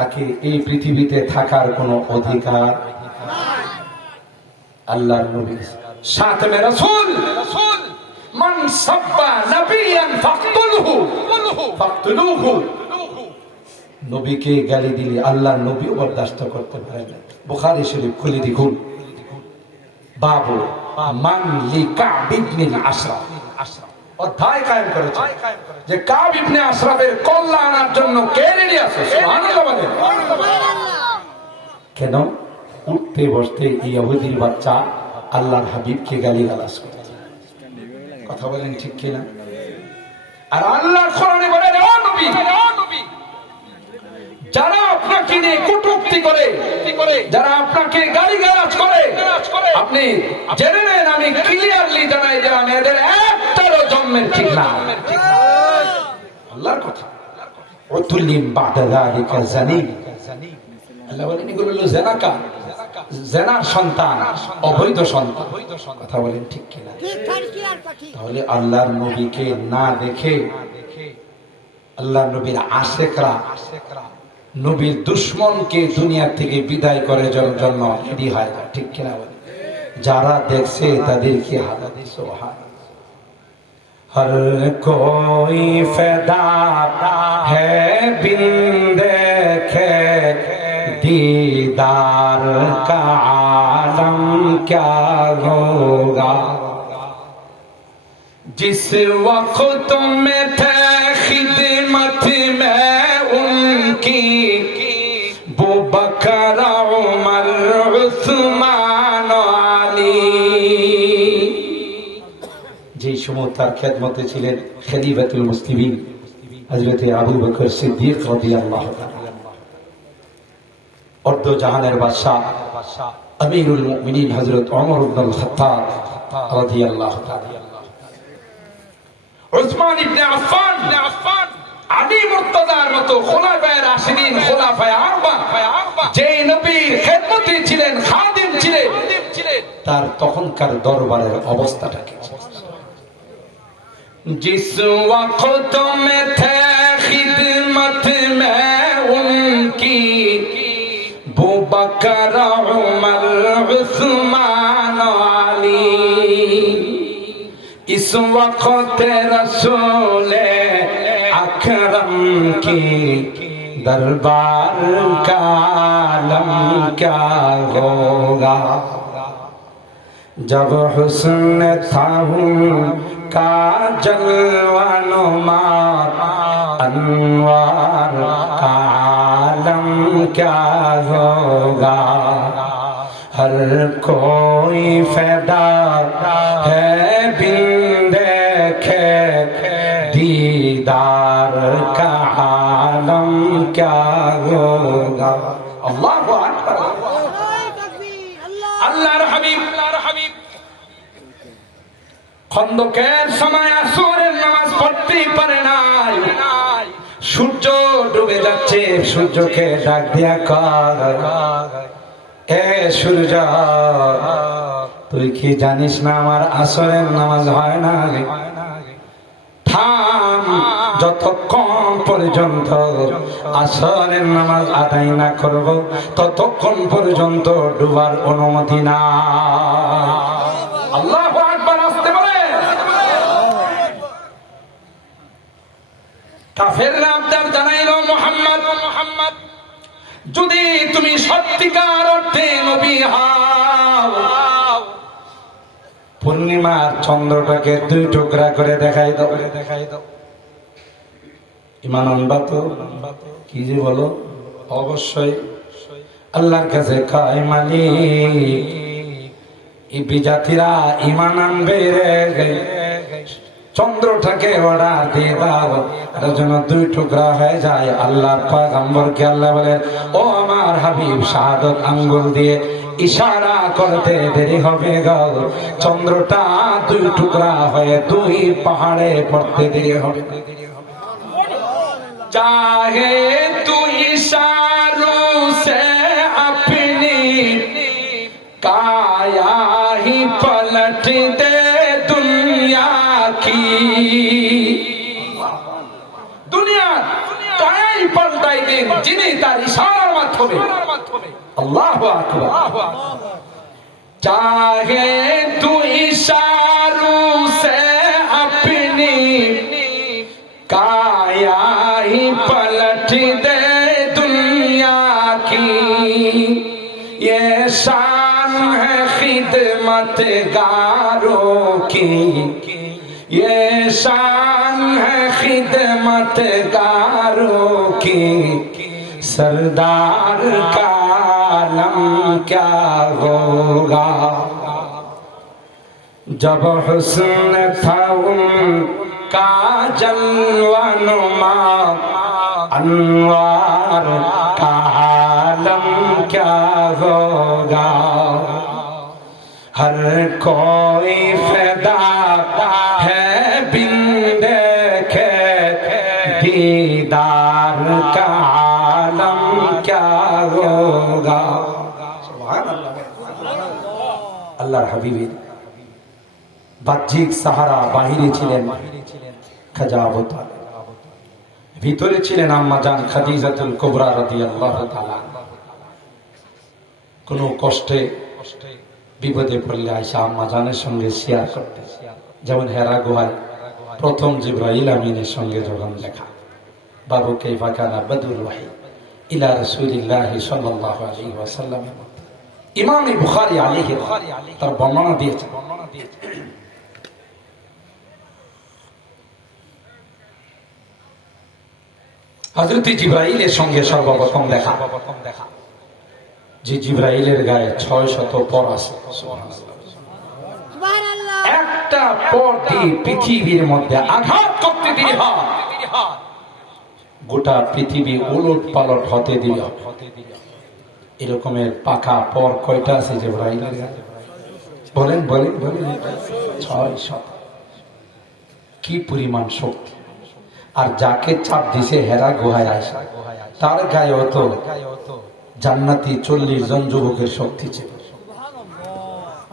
তাকে এই পৃথিবীতে থাকার কোনো অধিকার আল্লাহর নবী শাতমে রাসূল মান সাব্বা নবিয়ান ফাকতুলুহু নবীকে গালি দিলে আল্লাহর নবীও বরদাস্ত করতে পারে না। বুখারী শরীফ খুলে দেখুন, বাবু মান লি কাব ইবনে আশরাফ অধ্যায় কায়েম করেছে যে কাব ইবনে আশরাফের কল্যাণ আনার জন্য কে রেডি আছে? সুবহানাল্লাহ বলেন। কেন উঠতে বসতে এই ইহুদির বাচ্চা আল্লাহর হাবিবকে গালিগালাজ করে? কথা বলেন ঠিক কিনা? আর আল্লাহ কোরআনে বলেন, ও নবী, যারা আপনাকে নিয়ে কটূক্তি করে, যারা আপনাকে গালিগালাজ করে, আপনি জেনে নেন আমি ক্লিয়ারলি জানাই দিলাম এদের একটারও জন্মের ঠিক না। আল্লাহর কথা। উতুলিম বাদা যালিকা জানিম, আল্লাহ বলেন এগুলো হলো জানাকা, জানার সন্তান, অবৈধ সন্তান। কথা বলেন ঠিক কিনা? তাহলে আল্লাহর নবীকে না দেখে আল্লাহর নবীর আশেকরা নবীর দুশ্মনকে দুনিয়া থেকে বিদায় করে জন্য রেডি হয় না, ঠিক কিনা? যারা দেখছে তাদের কি হালাত? হর কোই ফেদা হ্যায় বিন দেখে दीदार का आलम क्या होगा। जिस वक्त में थे खिदमत में उनकी वो बकर उमर उस्मान आली, যে সময় তার খেদমতে ছিলেন খলিফাতুল মুসলিমিন হযরত আবু বকর সিদ্দিক রাদিয়াল্লাহু তাআলা, অর্ধ জাহানের বাদশাহ আমিরুল মুমিনিন হযরত ওমর ইবনুল খাত্তাব রাদিয়াল্লাহু তাআলা, উসমান ইবনে আফফান, আলী মুর্তজার মতো খোলাফায়ে রাশিদিন, খোলাফায়ে আরবা, যে নবীর খেদমতে ছিলেন, খাদিম ছিলেন, তার তখনকার দরবারের অবস্থাটা কি? जिस वक्त में थे खिदमत में उनकी वो बकर उमर उस्मान अली, इस वक्त रसूल अकरम की दरबार का आलम क्या होगा। जब हुस्न था उनका जलवानुमा अनवार का आलम क्या होगा। हर कोई फैदा है बिन देखे दीदार का आलम क्या होगा। अल्लाहु আকবার। আল্লাহর হাবিব খন্দকের সময় আসরের নামাজ পড়তেই পারে নাই, সূর্য ডুবে যাচ্ছে, সূর্যকে ডাক দিয়া কয়, এ সূর্য তুই কি জানিস না আমার আসরের নামাজ হয় না? থাম, যতক্ষণ পর্যন্ত আসরের নামাজ আদায় না করব ততক্ষণ পর্যন্ত ডুবার অনুমতি না। আল্লাহু আকবার। আসতে বলে কাফেররা আবদার জানাইল, মুহাম্মদ যদি তুমি সত্যিকার অর্থে নবী হও, পূর্ণিমার চন্দ্রটাকে দুই টুকরা করে দেখাই দাও। ঈমান আনবা তো? কি যে বলো? অবশ্যই। আল্লাহর কাছে কয়, মালিক এই বিজাতিরা ঈমান আনবে রে, চন্দ্রটাকে অর্ডার দিয়ে দাও, এর জন্য দুই টুকরা হয়ে যায়। আল্লাহর পয়গম্বরকে আল্লাহ বলেন, ও আমার হাবিব, শাহাদত আঙ্গুল দিয়ে ইশারা করতে দেরি হবে গো, চন্দ্রটা দুই টুকরা হয়ে দুই পাহাড়ে পড়তে দেরি হবে। চাহে তুই ইশারোं से अपनी काया ही पलट दे दुनिया की, दुनिया काया ही पलटा পাঠাইবেন যিনি তার ইশারার মাধ্যমে। আল্লাহু আকবার। চাহে তু ইশারু সে अपनी काया ही पलट दे दुनिया की, ये शान है खिदमतगारों की, ये शान है खिदमतगारों की, सरदार का आलम क्या होगा। जब हुस्न था उनका जलवानुमा, अनवार का आलम क्या होगा। हर कोई फिदा है बिन देखे दीदार का आलम क्या होगा। আল্লাহর হাবিবের বাহ্যিক সাহারা বাহিরে ছিলেন খাজা আবু তালেব, ভিতরে ছিলেন আম্মা জান খাদিজাতুল কুবরা রাদিয়াল্লাহু তাআলা। কোনো কষ্টে বিপদে পড়লে আয়েশা আম্মা জানের সঙ্গে শেয়ার করতে, যেমন হেরা গুহায় প্রথম জিবরাইল আমিনের সঙ্গে যখন দেখা, বাবু কাইফা কানা বাদুর ওয়াহি ইলা রাসূলিল্লাহি সাল্লাল্লাহু আলাইহি ওয়াসাল্লাম। ইমাম বুখারী আলাইহি তার বর্ণনা দিয়েছেন। হযরত জিবরাইলের সঙ্গে সর্বপ্রথম দেখা, যে জিবরাইলের গায়ে 600 পর আছে। একটা পর দিয়ে পৃথিবীর মধ্যে আঘাত করতে দিলে হয়, গোটা পৃথিবী উলট পালট হতে দিলে। এরকমের পাকা পর কয়টা আছে জিবরাইলের গায়ে? বলেন বলেন বলেন। 600। কি পরিমাণ শক্তি! আর যাকে চাপ দিছে হেরা গুহায় আসা, তার গায়ে হতো জান্নাতি 40 জন যুবকের শক্তি ছিল।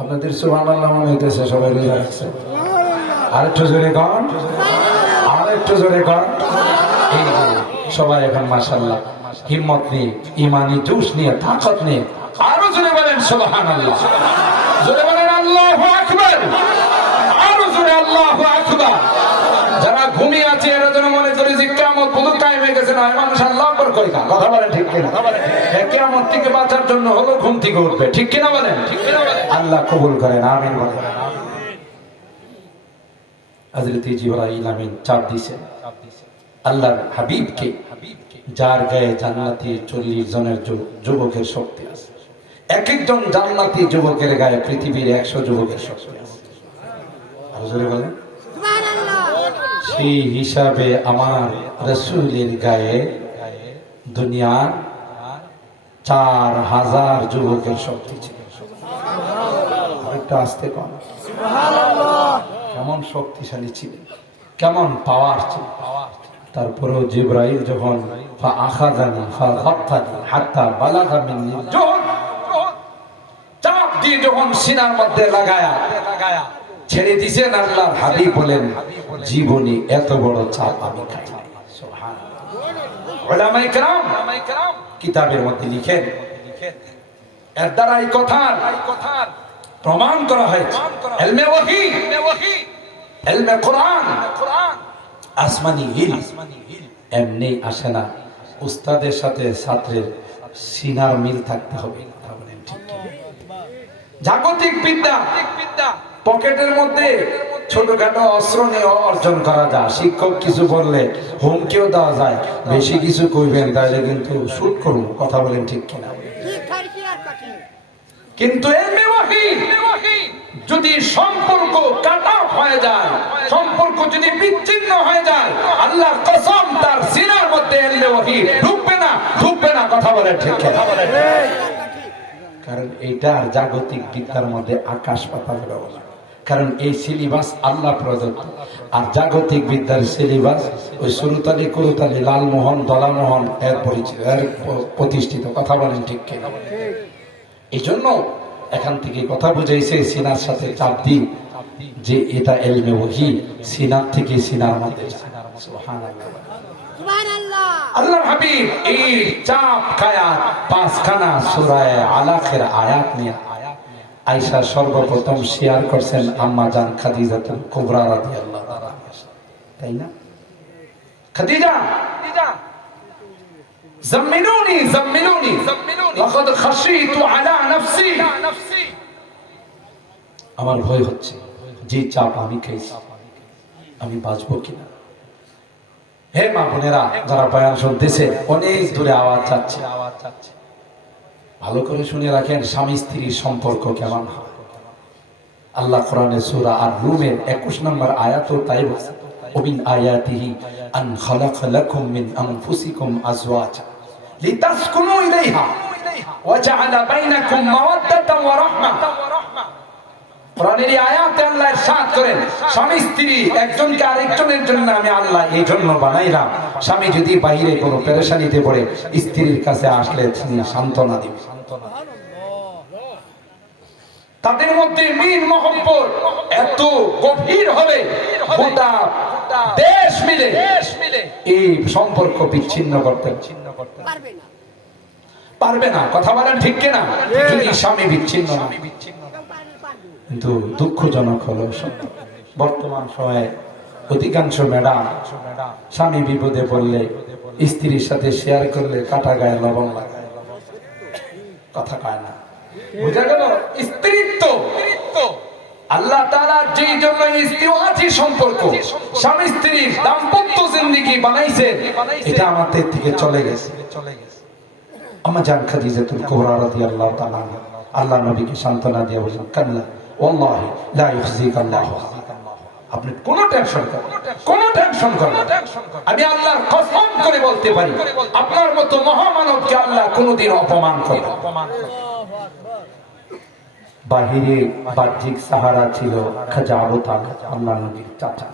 আপনাদের সুবহানাল্লাহ মনে হইতেছে, সবাই বুঝে রাখছে। আরেকটু জোরে গান, আরেকটু জোরে গান। এই সবাই এখন মাশাআল্লাহ হিম্মত নিয়ে, ইমানি জোশ নিয়ে, তাকত নিয়ে আরো জোরে বলেন সুবহানাল্লাহ, জোরে বলেন আল্লাহু আকবার, আরো জোরে আল্লাহু আকবার। যারা ঘুমিয়ে আছে এরা যেন মনে করে যে কিয়ামত পুরো কায়েম হয়ে গেছে। না, মানুষ আল্লাহু আকবার কয় না। কথা বলেন ঠিক কিনা? কিয়ামত থেকে বাঁচার জন্য হলো ঘুম থেকে উঠবে, ঠিক কিনা বলেন? আল্লাহ কবুল করেন, আমিন বলেন। হযরত জিবরাইল আমিন চাপ দিয়েছে আল্লাহর হাবিবকে, যার গায়ে জান্নাতি 40 জনের যুবকের শক্তি আছে। এক একজন জান্নাতি যুবকের গায়ে পৃথিবীর 100 যুবকের শক্তি আছে। আরো জোরে বলেন সুবহানাল্লাহ। সেই হিসাবে আমার রাসূলের গায়ে দুনিয়ার 4000 যুবকের শক্তি ছিল। আরেকটা আসতে কম সুবহানাল্লাহ। কেমন শক্তিশালী ছিলেন, কেমন পাওয়ার ছিল। তারপরেও জিবরাইল যখন ফাআখাযানি ফাগাত্তানি হাত্তা বালাগা মিন্নি, চাপ দিয়ে যখন সিনার মধ্যে লাগায়া ছেড়ে দিয়েছেন, আল্লাহর হাবিব বলেন জীবনে এত বড় চাপ আমি খাই নাই। সুবহানাল্লাহ। উলামায়ে কেরাম কিতাবের মধ্যে লিখেন, এর দ্বারা এই কথার প্রমাণ করা হয়েছে ইলমে ওয়াহী, ইলমে কোরআন, আসমানি ইলম এমনি আসে না। উস্তাদের সাথে ছাত্রের সিনার মিল থাকতে হবে। জাগতিক বিদ্যা পকেটের মধ্যে ছোটখাটো অস্ত্র নিয়ে অর্জন করা যায়। শিক্ষক কিছু বললে হুমকিও দেওয়া যায়, বেশি কিছু কইবেন তাহলে কিন্তু শুট করব। কথা বলেন ঠিক কিনা? কিন্তু যদি সম্পর্ক কাটা হয়ে যায়, সম্পর্ক যদি বিচ্ছিন্ন হয়ে যায়, আল্লাহর কসম তার সিনার মধ্যে ইলমে ওয়াহী ঢুকবে না, ঢুকবে না। কথা বলেন ঠিক কিনা? কারণ এইটা জাগতিক বিদ্যার মধ্যে আকাশ পাতাল ব্যবধান। কারণ এই সিলেবাস আল্লাহ প্রদত্ত, আর জাগতিক বিদ্যার সিলেবাস ওই সুরতালি কুরতালি লালমোহন দলামোহন এর পরিচিত, এর প্রতিষ্ঠিত। কথা বলেন ঠিক কিনা? এই জন্য এখান থেকে কথা বুঝাইছে সিনার সাথে চাপ দিই যে এটা ইলমে ওয়াহী সিনার থেকে সিনার মধ্যে। সুবহানাল্লাহ। আল্লাহর হাবিব এই চাপ খায়া পাঁচখানা সূরা আলাকের আয়াত নিয়ে আয়েশা সর্বপ্রথম শেয়ার করছেন আম্মা জান খাদিজাতুল কুবরা রাদিয়াল্লাহু তাআলা, তাই না? খাদিজা জাম্মিলুনি জাম্মিলুনি লাকাদ খাশিতু আলা নাফসি, আমার ভয় হচ্ছে যে চাপ আমি খেয়েছি আমি বাঁচবো কিনা। হে মা বোনেরা যারা বয়ান শুনতেছে, অনেক দূরে আওয়াজ যাচ্ছে, ভালো করে শুনে রাখেন স্বামী স্ত্রীর সম্পর্ক কেমন হয়। আল্লাহ কোরআনে সূরা আর রুমের 21 নম্বর আয়াত তাই বলছে, ওমিন আয়াতিহি আন খালাকা লাকুম মিন আনফুসিকুম আজওয়াজা লিতাসকুনু ইলাইহা ওয়া জাআলা বাইনাকুম মাওয়াদ্দাতান ওয়া রাহমা। কোরআনের এই আয়াতে আল্লাহ ইরশাদ করেন, স্বামী স্ত্রী একজনকে আরেকজনের জন্য আমি আল্লাহ এই জন্য বানাইলাম, স্বামী যদি বাইরে কোনো পেরেশানিতে পড়ে স্ত্রীর কাছে আসলে তিনি সান্ত্বনা দিবেন। তাদের মধ্যে মিল মহব্বত এত গভীর হবে গোটা দেশ মিলে এই সম্পর্ক বিচ্ছিন্ন করতে পারবে না। কথা বলেন ঠিক কিনা? যদি স্বামী বিচ্ছিন্ন না। কিন্তু দুঃখজনক হলো বর্তমান সময়ে অধিকাংশ ম্যাডাম স্বামী বিপদে পড়লে স্ত্রীর সাথে শেয়ার করলে কাটা গায়ে লবণ লাগায়, কথা কয় না। বুঝা গেল? স্ত্রীত্ব আল্লাহ তাআলা যেই জন্য ইস্তিওয়াজি সম্পর্ক স্বামী স্ত্রীর দাম্পত্য জিন্দেগি বানাইছে, এটা আমাদের থেকে চলে গেছে। আম্মা জান খাদিজাতুল কুবরা রাদিয়াল্লাহু তাআলা আল্লাহ নবীকে সান্ত্বনা দিয়ে বলেন, কাল্লা ওয়াল্লাহি লা ইউখজিকা আল্লাহু। আপনি কোনো টেনশন করেন, কোনো টেনশন করেন, আমি আল্লাহর কসম করে বলতে পারি আপনার মতো মহামানবকে আল্লাহ কোনোদিন অপমান করবে। বাহিরে বাহ্যিক সাহারা ছিল খাজা আবু তালেব আল্লাহ নবীর চাচা।